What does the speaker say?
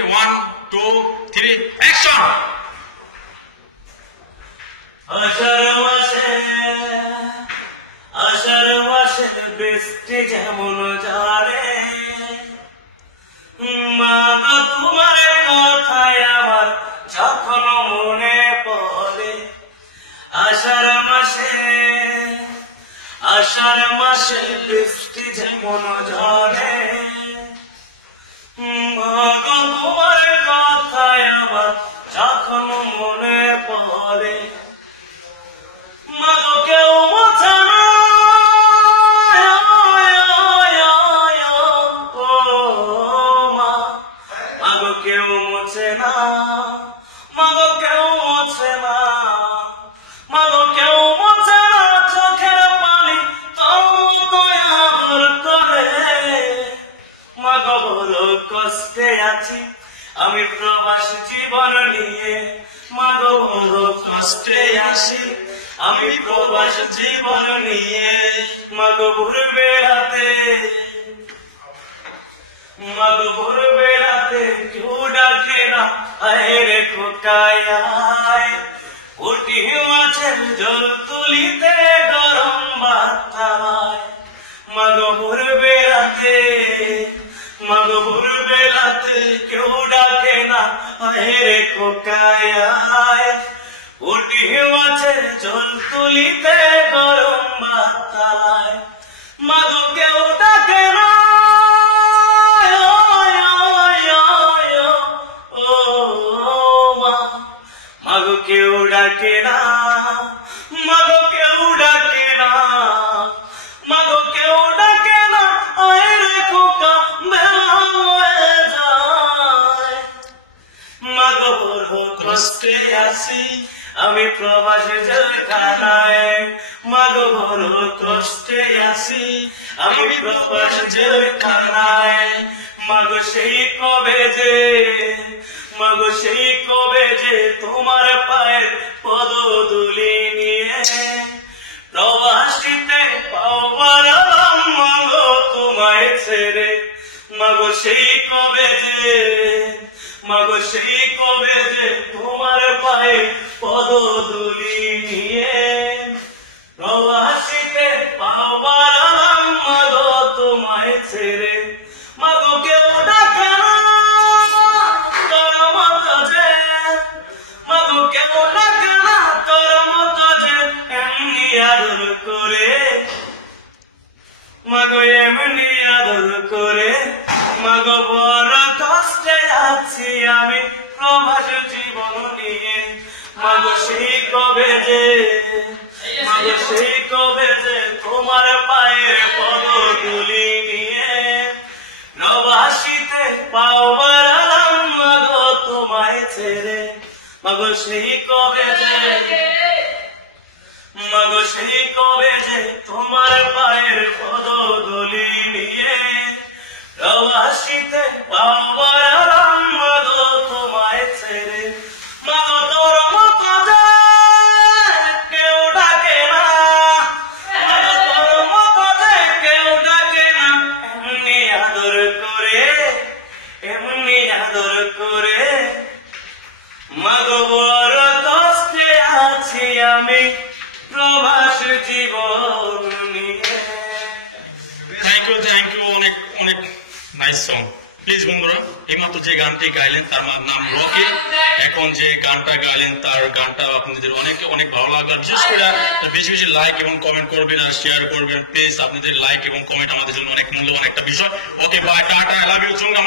1 2 3 action. আষাঢ় মাসে বৃষ্টি যেমন ঝরে, মা গো তোমার কথায় আমার যখন মনে পড়ে। আষাঢ় মাসে বৃষ্টি যেমন ঝরে, মা গো তোমার কথায় আমার যখন মনে পড়ে। মা গো কেউ মোছে না, মা গো কেউ মোছে না, মা গো কেউ মোছে না, মা গো কেউ মোছে না চোখের পানি তয়ার করে। মা গো বড় কষ্টে আছি আমি প্রবাস জীবন নিয়ে, মা গো বড় কষ্টে আছি আমি প্রবাস জীবন নিয়ে। মা গো ভোরবেলাতে, মা গো ভোরবেলাতে কেউ ডাকে না, আয় রে খোকায় আয়, উঠি মাছের জল তুলিতে গরম ভাত। মা গো ভোরবেলাতে, মা গো ভোরবেলাতে কেউ ডাকে না, আয় রে খোকায় আয়, উঠি মাছের জল তুলিতে গরম ভাত। মা গো কেউ ডাকে না, মা গো কেউ ডাকে না, মা গো কেউ ডাকে না, মা গো কেউ ডাকে না, আয় রে খোকা বেলা হয়ে যায়। মা গো বড় কষ্টে আছি আমি প্রবাস জেলখানায়, মা গো বড় কষ্টে আছি আমি প্রবাস জেলখানায়। মা গো সেই কবে যে, মা গো সেই কবে যে তোমার পায়ের পদধূলি নিয়ে প্রবাসীতে পাওয়ার মা গো তোমায় ছেড়ে। মা গো সেই কবে যে, মা গো সেই কবে যে তোমার পায়ে পদধূলি নিয়ে প্রবাসীতে পাওয়ার মা গো তোমায় ছেড়ে। মা গো কেউ ডাকে না তোর মতো যে, মা গো কেউ ডাকে না তোর মতো যে এমনি আদর করে, মা গো এমনি আদর করে। মা গো বড় কষ্টে আছি আমি প্রবাস জীবন নিয়ে, মা গো সেই কবে যে, মা গো সেই কবে যে তোমার পায়ের পদধূলি নিয়ে প্রবাসীতে পাওয়ার মা গো তোমায় ছেড়ে। মা গো সেই কবে যে, মা গো সেই কবে যে তোমার পায়ের পদধূলি নিয়ে প্রবাসীতে পাওয়ার মা গো তোমায় ছেড়ে। মা গো তোর মতো যে কেউ ডাকে না, মা গো তোর মতো যে কেউ ডাকে না, এমনি আদর করে, এমনি আদর করে। মা গো বড় কষ্টে আছি আমি প্রবাস জীবন নিয়ে। থ্যাংক ইউ, অনেক অনেক নাইস সং। প্লিজ বন্ধুরা, এইমাত্র যে গানটি গাইলেন তার নাম রকি। এখন যে গানটা গাইলেন তার গানটা আপনাদের অনেক অনেক ভালো লাগবে। বিশেষ করে বেশি বেশি লাইক এবং কমেন্ট করবেন আর শেয়ার করবেন। প্লিজ আপনাদের লাইক এবং কমেন্ট আমাদের জন্য অনেক মূল্যবান একটা বিষয়। Okay bye, tata, I love you, চুঙ্গা।